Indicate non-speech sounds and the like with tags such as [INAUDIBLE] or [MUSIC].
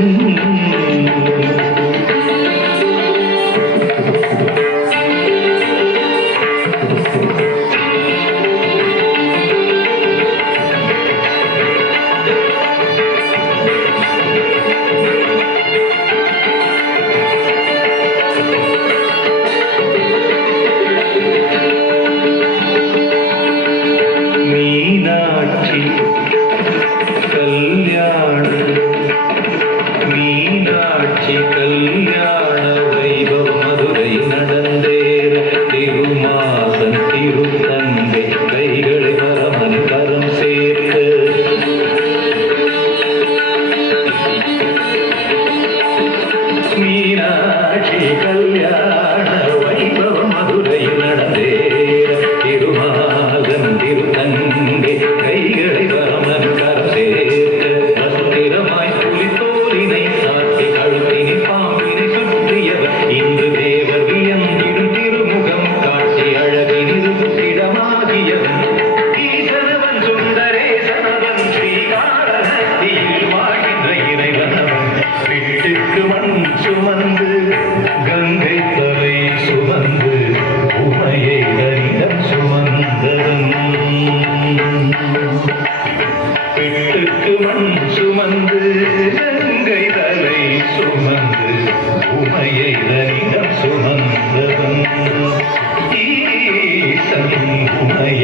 Mm-hmm. Hare [LAUGHS] சுமந்து நங்கை தலை சுமந்து உமையை தனிகம் சுமந்தவன் உமையை